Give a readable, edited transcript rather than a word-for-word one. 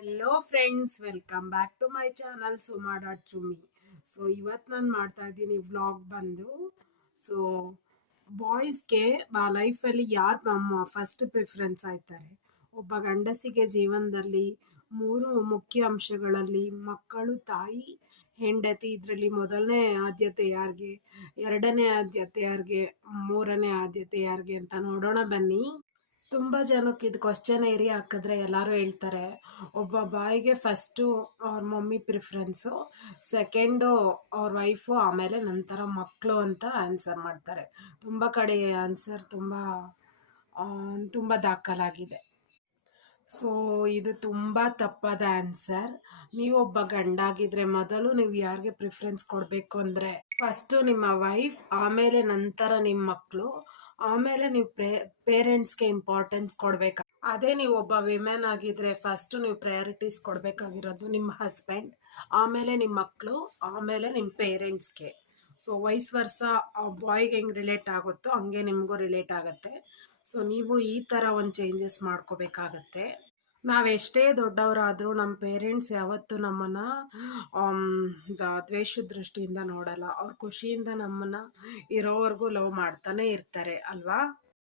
Hello friends, welcome back to my channel Suma dot Chummi. So ಇವತ್ತು ನಾನು ಮಾಡ್ತಾ ಇದ್ದೀನಿ ವ್ಲಾಗ್ ಬಂದು. ಸೊ ಬಾಯ್ಸ್ಗೆ ಲೈಫಲ್ಲಿ ಯಾರು ನಮ್ಮ ಫಸ್ಟ್ ಪ್ರಿಫರೆನ್ಸ್ ಆಯ್ತಾರೆ? ಒಬ್ಬ ಗಂಡಸಿಗೆ ಜೀವನದಲ್ಲಿ ಮೂರು ಮುಖ್ಯ ಅಂಶಗಳಲ್ಲಿ ಮಕ್ಕಳು, ತಾಯಿ, ಹೆಂಡತಿ. ಇದರಲ್ಲಿ ಮೊದಲನೇ ಆದ್ಯತೆ ಯಾರಿಗೆ, ಎರಡನೇ ಆದ್ಯತೆ ಯಾರಿಗೆ, ಮೂರನೇ ಆದ್ಯತೆ ಯಾರಿಗೆ ಅಂತ ನೋಡೋಣ ಬನ್ನಿ. ತುಂಬ ಜನಕ್ಕೆ ಇದು ಕ್ವಶನ್ ಏರಿ ಹಾಕಿದ್ರೆ ಎಲ್ಲರೂ ಹೇಳ್ತಾರೆ, ಒಬ್ಬ ಬಾಯ್ಗೆ ಫಸ್ಟು ಅವ್ರ ಮಮ್ಮಿ ಪ್ರಿಫರೆನ್ಸು, ಸೆಕೆಂಡು ಅವ್ರ ವೈಫು, ಆಮೇಲೆ ನಂತರ ಮಕ್ಕಳು ಅಂತ ಆನ್ಸರ್ ಮಾಡ್ತಾರೆ. ತುಂಬ ಕಡೆ ಆನ್ಸರ್ ತುಂಬ ದಾಖಲಾಗಿದೆ. ಸೊ ಇದು ತುಂಬ ತಪ್ಪಾದ ಆನ್ಸರ್. ನೀವೊಬ್ಬ ಗಂಡಾಗಿದ್ರೆ ಮೊದಲು ನೀವು ಯಾರಿಗೆ ಪ್ರಿಫರೆನ್ಸ್ ಕೊಡಬೇಕು ಅಂದರೆ, ಫಸ್ಟು ನಿಮ್ಮ ವೈಫ್, ಆಮೇಲೆ ನಂತರ ನಿಮ್ಮ ಮಕ್ಕಳು, ಆಮೇಲೆ ನೀವು ಪೇರೆಂಟ್ಸ್ಗೆ ಇಂಪಾರ್ಟೆನ್ಸ್ ಕೊಡಬೇಕು. ಅದೇ ನೀವು ಒಬ್ಬ ವಿಮೆನ್ ಆಗಿದ್ರೆ ಫಸ್ಟು ನೀವು ಪ್ರಯಾರಿಟೀಸ್ ಕೊಡಬೇಕಾಗಿರೋದು ನಿಮ್ಮ ಹಸ್ಬೆಂಡ್, ಆಮೇಲೆ ನಿಮ್ಮ ಮಕ್ಕಳು, ಆಮೇಲೆ ನಿಮ್ಮ ಪೇರೆಂಟ್ಸ್ಗೆ. ಸೊ ವೈಸ್ ವರ್ಸ ಬಾಯ್ಗೆ ಹೆಂಗೆ ರಿಲೇಟ್ ಆಗುತ್ತೋ ಹಂಗೆ ನಿಮಗೂ ರಿಲೇಟ್ ಆಗುತ್ತೆ. ಸೊ ನೀವು ಈ ಥರ ಒಂದು ಚೇಂಜಸ್ ಮಾಡ್ಕೋಬೇಕಾಗತ್ತೆ. ನಾವೆಷ್ಟೇ ದೊಡ್ಡವರಾದರೂ ನಮ್ಮ ಪೇರೆಂಟ್ಸ್ ಯಾವತ್ತೂ ನಮ್ಮನ್ನು ದ್ವೇಷದ ದೃಷ್ಟಿಯಿಂದ ನೋಡಲ್ಲ. ಅವ್ರು ಖುಷಿಯಿಂದ ನಮ್ಮನ್ನು ಇರೋವರೆಗೂ ಲವ್ ಮಾಡ್ತಾನೆ ಇರ್ತಾರೆ ಅಲ್ವಾ?